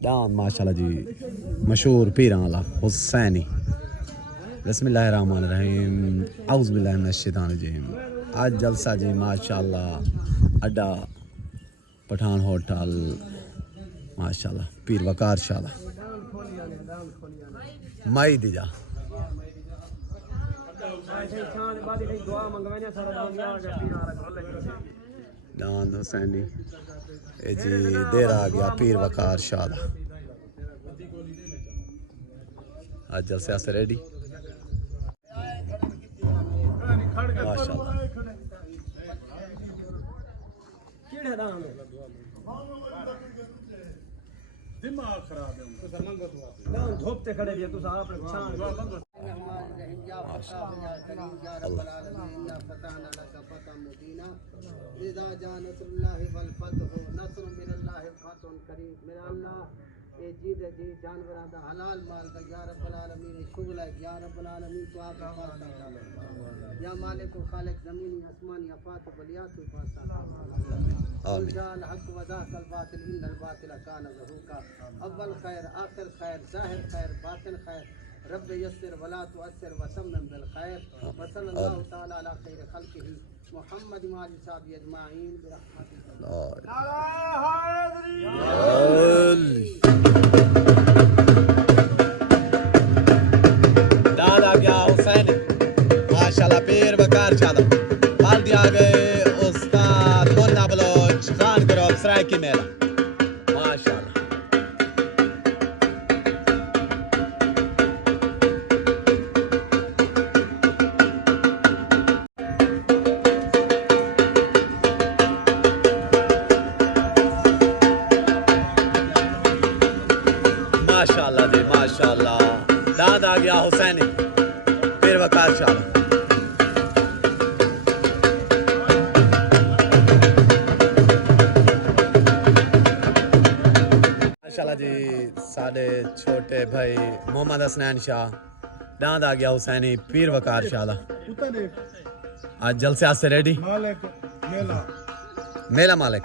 दान माशाल्लाह जी मशहूर पीरां वाला हुसैनी। बिस्मिल्लाहिर्रहमानिर्रहीम औज़ु बिल्लाहि मिनश शैतानिर रजीम। आज जलसा जी माशाल्लाह अड्डा पठान होटल माशाल्लाह पीर वकार शाला माई दिजा दान हुसैनी ए जी देर आ गया पीर वकार शाला। आज जलसे से रेडी माशाल्लाह। दिमाग खराब है धोपते खड़े दिए तुस आपने छान ए जी दे जी जानवरां दा हलाल माल दा या रब्बल आलमीन शुगल है या रब्बल आलमीन तो आप या मालिक व खालिक ज़मीनी आसमानी अफात बलियात व पासा आमीन जाल हक वदा कल बातिल इन्नल बातिल कान ज़हूका अव्वल खैर आखिर खैर ज़ाहिर खैर बातिन खैर रब यस्सिर वला तुअस्सिर व तम्मिम बिल खैर व सल्लल्लाहु तआला अला खैर खल्किही मुहम्मद व आलिहि सहाबी अजमाइन माशाल्लाह पीर वकार शाला। बाल दिया गए उस्ताद मुन्ना बलोच खान ग्रुप सरायकी मेला माशाल्लाह। माशाल्लाह जी माशाल्लाह दाद आ गया हुसैनी पीर वकार शाला। माशाल्लाह जी साढ़े छोटे भाई मोहम्मद हसनैन शाह दाद आ गया हुसैनी पीर वकार शाला। आज जलसे से रेडी मेला मालिक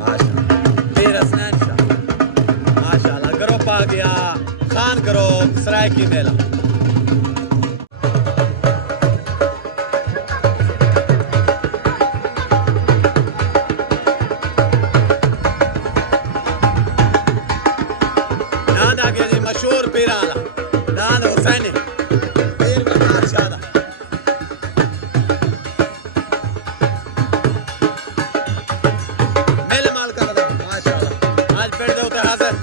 माशाल्लाह पीर हसनैन शाह माशाल्लाह। ग्रुप आ गया खान ग्रुप सरायकी मेला। मशहूर पीर आला दान हुसैनी पीर वकार शाला। मेले माल का माशाल्लाह आज पेड़ दे उते हाजिर।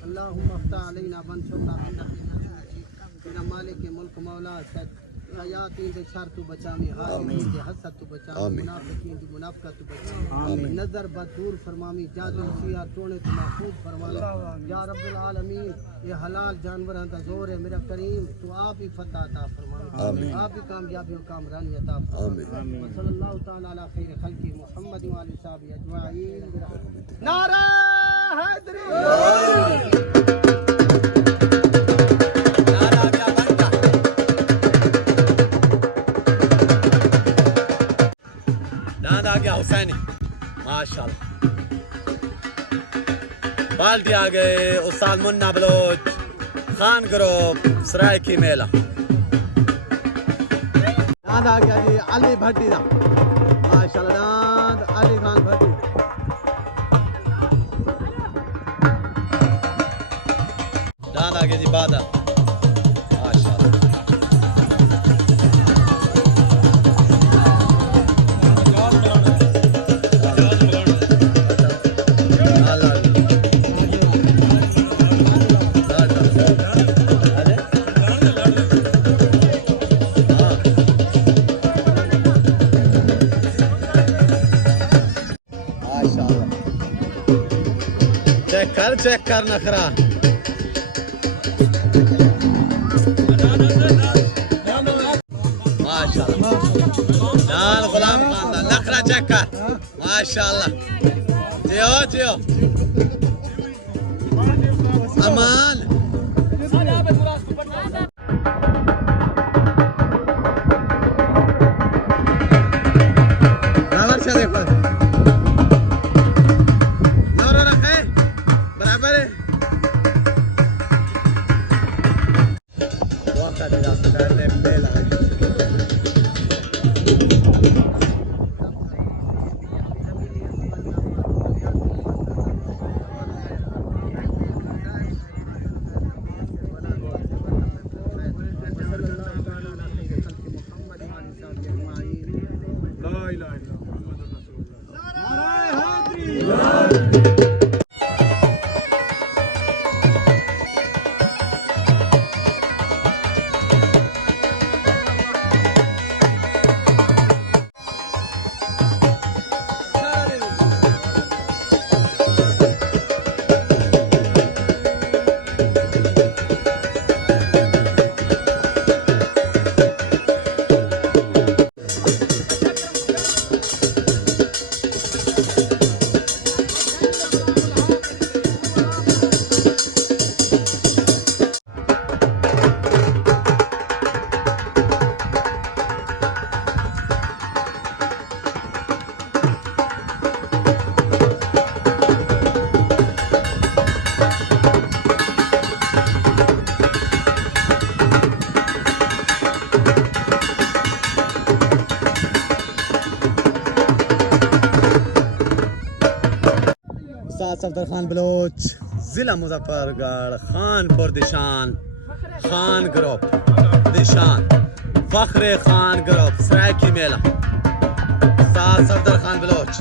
अल्लाहुम्मा अफ्ताह अलैना वंशुरना बिना मालिक के मुल्क मौला यातीन से शर तू बचा में हासिल से हसद तू बचा मुनाफिकीन की मुनाफकत तू बचा नजर बदूर फरमामी जादू सिया टोने तू महफूज फरमा या रब्बुल आलमीन ये हलाल जानवरां दा जोर है मेरा करीम तू आप ही फतह अता फरमा आप ही कामयाबी और कामरानी अता फरमा सल्लल्लाहु तआला अला खैर खल्की मुहम्मद व आलिहि सहाबी अजमाइन। नारा हैदरी आ गया हुसैनी माशाल्लाह। बाल दिया गए उस्ताद मुन्ना बलोच खान ग्रुप सरायकी मेला। दांद आ गया जी अली भट्टी दा माशाल्लाह। दांद इबादत माशाल्लाह। चेक कर नखरा माशाल्लाह। जान गुलाम खान नखरा चेक कर माशाल्लाह। जियो जियो अमान सफदर खान बलोच, जिला मुजफ्फरगढ़, खानपुर दिशान, खान ग्रुप दिशान, फखरे खान ग्रुप, सरायकी मेला, सफदर खान बलोच,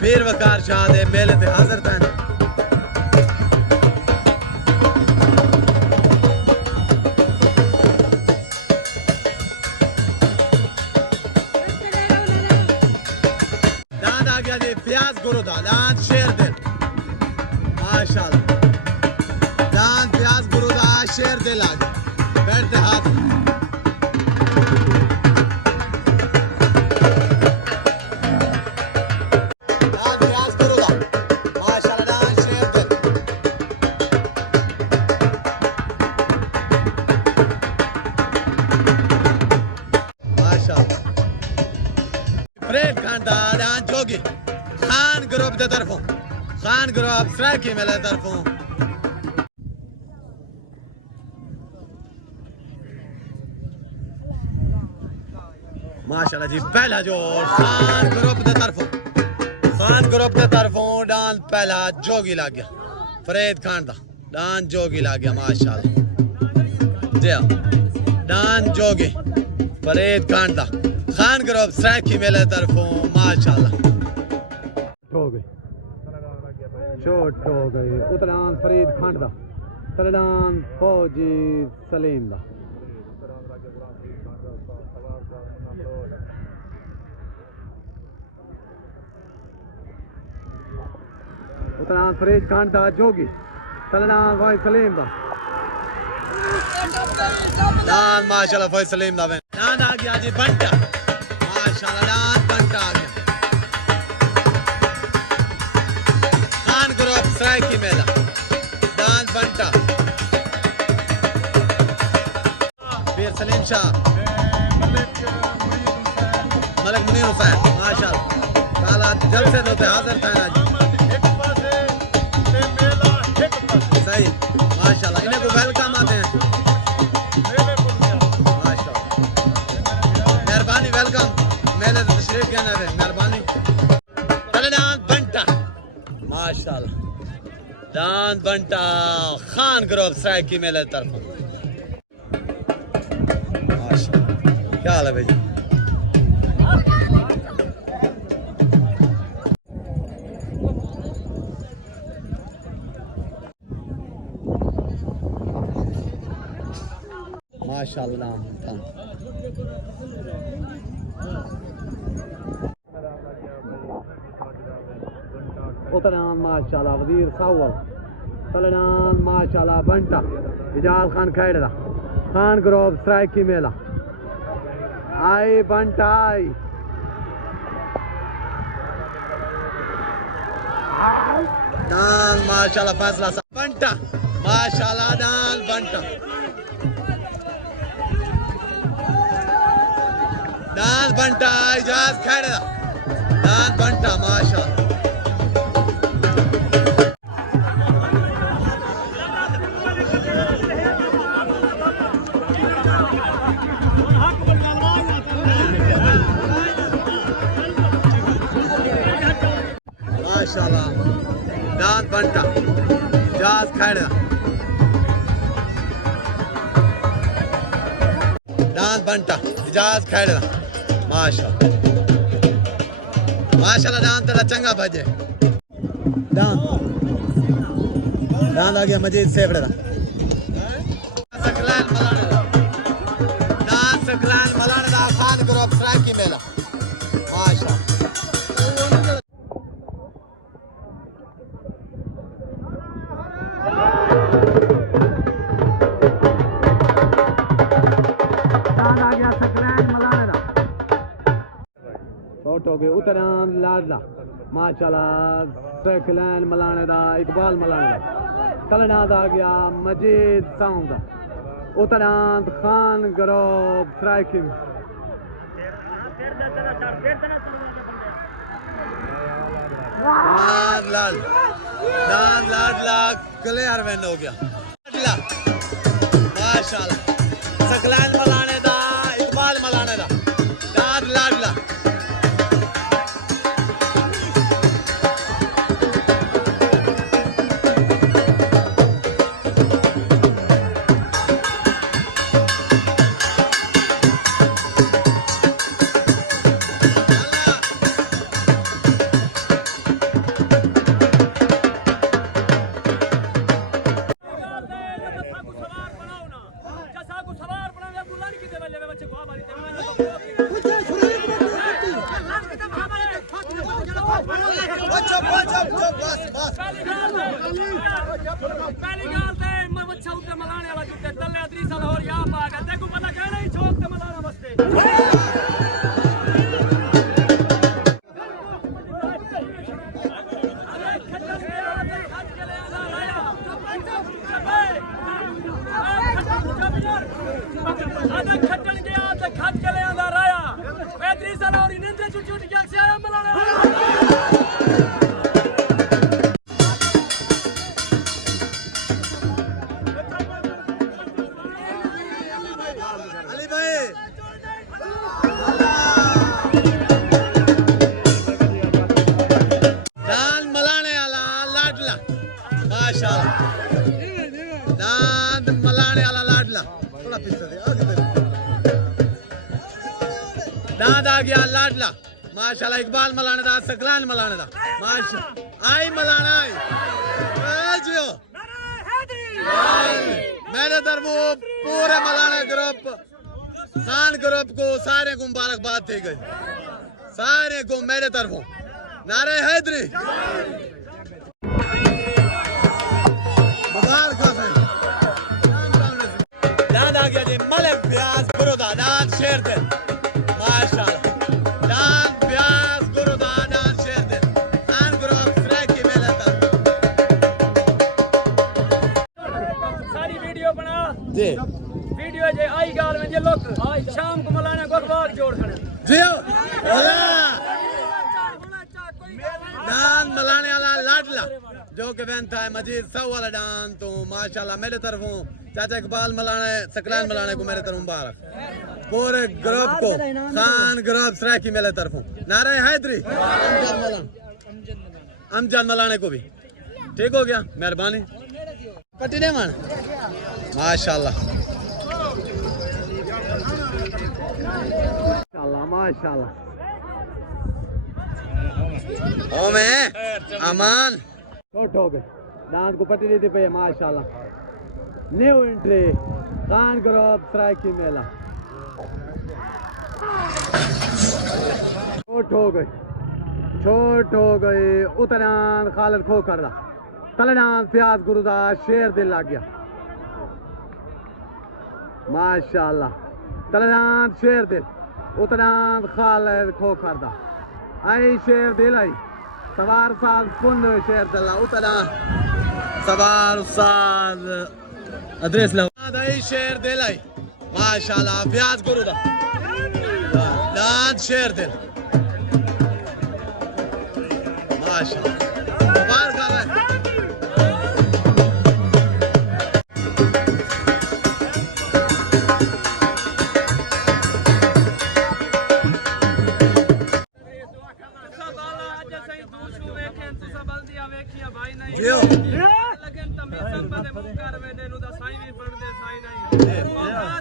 पीर वकार शाह मेले ते हाजिर थे। प्याज गुरुदा दान शेर दिल माशाल्लाह। दान प्याज गुरुदा शेर दिल आगे बैठते हाथ दान प्याज गुरुदा माशाल्लाह। दान शेर दिल माशाल्लाह। ब्रेड खानदा दान जोगी खान ग्रुप के तरफों, खान ग्रुप सरायकी मेले तरफों माशाल्लाह जी। पहला जो खान ग्रुप के तरफों, खान ग्रुप के तरफों डांस पहला जोगी लग गया, फरीद खान दा डांस जोगी लग गया माशाल्लाह। जी डांस जोगी फरीद खान दा खान ग्रुप सरायकी मेले तरफों माशाल्लाह। हो गई चोट हो गई उतरान फरीद खंड दा तरडान फौजी सलीम दा उतरान फरीद खंड दा जोगी तरडान फौजी सलीम दा दान माशाल्लाह। फौजी सलीम दा दान आ गया जी बंटा माशाल्लाह। दान बंटा आ गया सरायकी मेला दान बंटा पीर सलीम शाह मलिक मुनीर हुसैन माशाल्लाह। काला जलसे तो हाजिर था ना जी सही माशाल्लाह। इन्हें को वेलकम आते हैं माशाल्लाह। मेहरबानी वेलकम मेले से तशरीफ कहना है मेहरबानी। माशाल्लाह डांस बंटा खान ग्रुप स्ट्राइक की मेले तरफ। क्या हाल है भाई? माशाल्लाह उतरान माशाल्लाह वजीर सावल तलनान माशाल्लाह बंटा इजाज खान खैड़ा खान ग्रुप स्ट्राइक की मेला आई बंटा आई दान माशाल्लाह फैसला बंटा माशाल्लाह दान बंटा दान बंटा इजाज खैड़ा दान बंटा माशाल्लाह माशाल्लाह दान बंटा इजाज खैड़ा दान बंटा इजाज खैड़ा माशाल्लाह माशाल्लाह दान तेरा चंगा भजे दान दान आ गया मजीद सेवड़े दा सकलान मलाने दा दान सकलान मलाने दा खान ग्रुप स्ट्राइक की मेला माशाल्लाह हो गए उतरान लाडला माशाल्लाह सकलान मलाने दा इकबाल मलाने दा तलनाद आ गया मजीद साउंड उतरान खान ग्रुप स्ट्राइकिंग लाडला क्लियर विन हो गया माशाल्लाह सकलान मलाने दा इकबाल मलाने दा दाद लाडला दाद आ गया लाडला माशाल्लाह इकबाल मलाने दा सकलान मलाने दा माशाल्लाह आई मलाना आई जियो मेरे तरफ पूरे मलाने ग्रुप खान ग्रुप को सारे को मुबारकबाद थी गई सारे को मेरे तरफों नारे हैदरी दाद आ गया जी मलिक ब्यास बुरुदा दाद शेर दे माशाल्लाह दाद ब्यास बुरुदा दाद शेर दे खान ग्रुप स्ट्राइक की मेले तक सारी वीडियो बना जी वीडियो जे आई गाल में जे लोग आज शाम को मलाने को बार जोड़ खड़े जी दान मलाने वाला लाडला जो कि बनता है मजीद सौ वाला डान तो माशाल्लाह मेरे तरफों चाचा इकबाल मलाने सकलान मलाने को मेरे तरफ मुबारक पूरे ग्रुप को खान ग्रुप स्ट्राइक की मेरे तरफों नारे हैदरी अमजद मलाने को भी ठीक हो गया, मेहरबानी। पट्टी दे मन माशाल्लाह माशाल्लाह। ओ मैं अमान छोट हो गए, दांत को पट्टी देती पे माशाल्लाह। New entry Khan group Saraiki मेला। छोट हो गए उतरान खालद खो कर दा तलनान प्याज गुरुदास शेर दिल लग गया माशाल्लाह। तलनान शेर दिल उतरान खालद खो कर दा आई शेर दिल आई सवार साल पुन शेर दिल उतरान सवार साल अदरेस ला आई शेर दिल आई माशाल्लाह प्याज गुरुदास दान शेर दिल माशाल्लाह बाहर खा रहा है।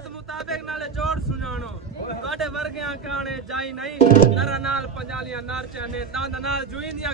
मुताबिक नाले जोड़ सुनानो काटे वर्गियां काने जाई नहीं नर नाल पंजालियां नार चने दांद नाल जुई दिया